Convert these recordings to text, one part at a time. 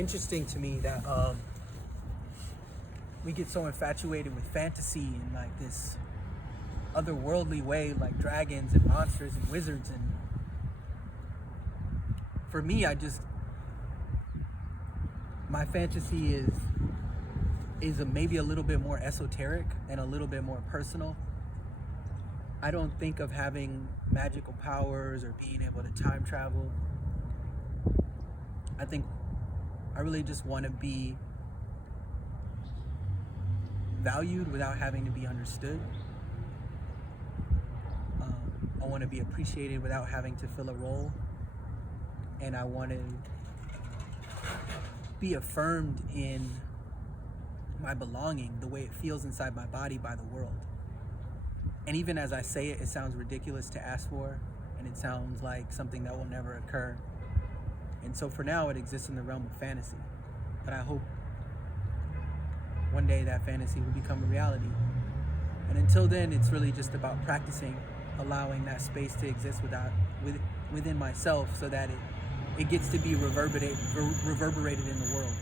interesting to me that we get so infatuated with fantasy and like this otherworldly way, like dragons and monsters and wizards. And for me, my fantasy is maybe a little bit more esoteric and a little bit more personal. I don't think of having magical powers or being able to time travel. I really just want to be valued without having to be understood. I want to be appreciated without having to fill a role. And I want to be affirmed in my belonging, the way it feels inside my body by the world. And even as I say it, it sounds ridiculous to ask for, and it sounds like something that will never occur. And so for now, it exists in the realm of fantasy. But I hope one day that fantasy will become a reality. And until then, it's really just about practicing, allowing that space to exist within myself so that it gets to be reverberated in the world.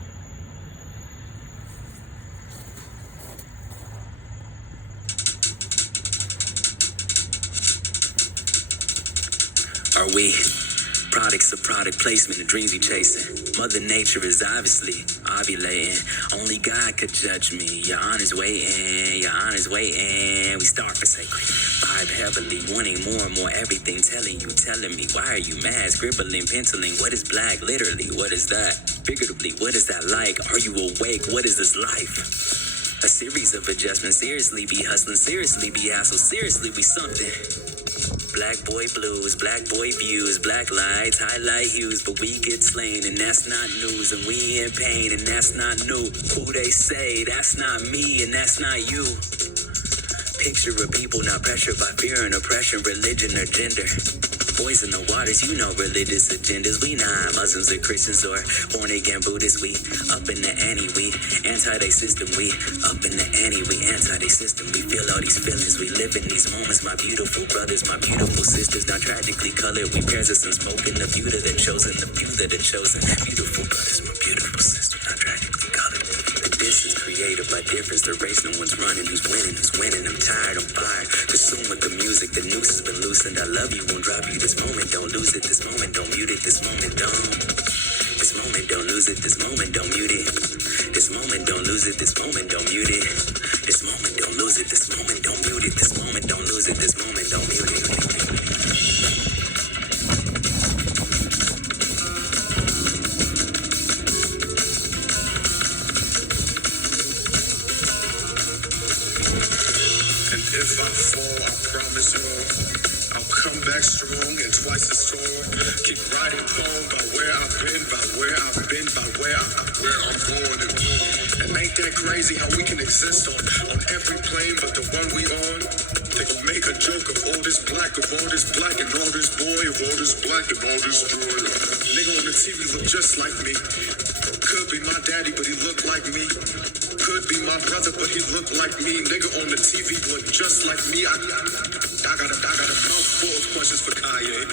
Are we products of product placement, the dreams we chasing? Mother Nature is obviously ovulating. Only God could judge me. Your honor's waiting, your honor's waiting. We start for sacred. Vibe heavily, wanting more and more everything. Telling me, why are you mad? Scribbling, penciling, what is black? Literally, what is that? Figuratively, what is that like? Are you awake? What is this life? A series of adjustments. Seriously, be hustling. Seriously, be hassle. Seriously, we something. Black boy blues, black boy views, black lights, highlight hues, but we get slain, and that's not news, and we in pain, and that's not new. Who they say, that's not me, and that's not you. Picture of people not pressured by fear and oppression, religion or gender. Boys in the waters, you know religious agendas. We not Muslims or Christians or born again Buddhists. We up in the ante, we anti-they system. We up in the ante, we anti-they system. We feel all these feelings, we live in these moments. My beautiful brothers, my beautiful sisters, not tragically colored. We presence unspoken, the few that are chosen, the few that are chosen. Beautiful brothers, my beautiful sisters, not tragically colored. The distance created by difference, the race, no one's running. Who's winning, who's winning? I'm tired, I'm fired. Consumed with the music, the noose has been loosened. I love you, won't drop you. This moment, don't lose it. This moment, don't mute it. This moment, don't. This moment, don't lose it. This moment, don't mute it. This moment, don't lose it. This moment, don't mute it. This moment, don't lose it. This moment, don't mute it. This moment, don't lose it. This moment, don't mute it. And if I fall, I promise you, I'll come back strong and twice as tall. Keep writing poem by where I've been, by where I've been, by where I'm going. And ain't that crazy how we can exist on every plane but the one we on? They gon' make a joke of all this black, of all this black, and all this boy, of all this black, and all this boy. Nigga on the TV look just like me. Could be my daddy, but he look like me. Could be my brother, but he look like me. Nigga on the TV look just like me. I got a mouth full of questions for Kanye.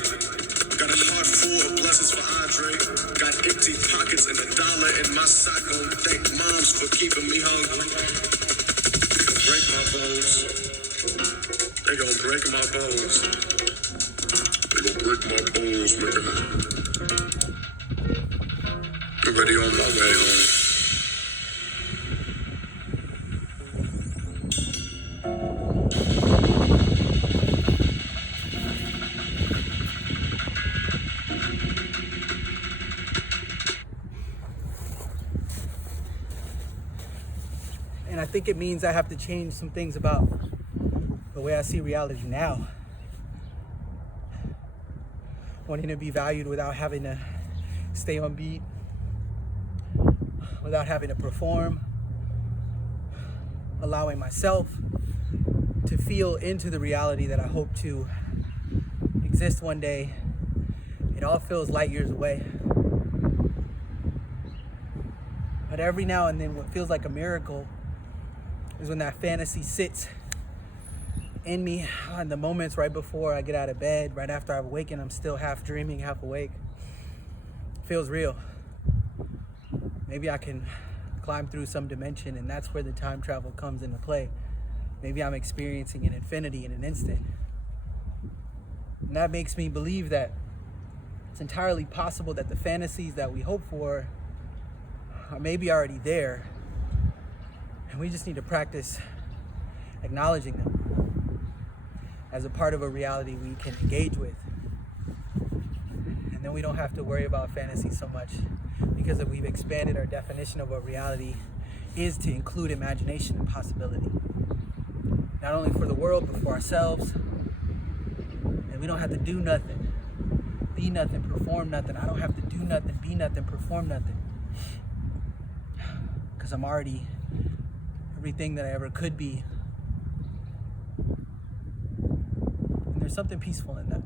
Got a heart full of blessings for Andre. Got empty pockets and $1 in my sock. Gon' thank moms for keeping me hungry. They gon' break my bones. They gon' break my bones. They gon' break my bones, nigga. Already on my way home. And I think it means I have to change some things about the way I see reality now. Wanting to be valued without having to stay on beat, without having to perform, allowing myself to feel into the reality that I hope to exist one day. It all feels light years away. But every now and then, what feels like a miracle is when that fantasy sits in me in the moments right before I get out of bed, right after I've awakened. I'm still half dreaming, half awake. It feels real. Maybe I can climb through some dimension, and that's where the time travel comes into play. Maybe I'm experiencing an infinity in an instant. And that makes me believe that it's entirely possible that the fantasies that we hope for are maybe already there, and we just need to practice acknowledging them as a part of a reality we can engage with. And then we don't have to worry about fantasy so much, because if we've expanded our definition of what reality is to include imagination and possibility, not only for the world but for ourselves. And we don't have to do nothing, be nothing, perform nothing. I don't have to do nothing, be nothing, perform nothing, because I'm already everything that I ever could be. And there's something peaceful in that.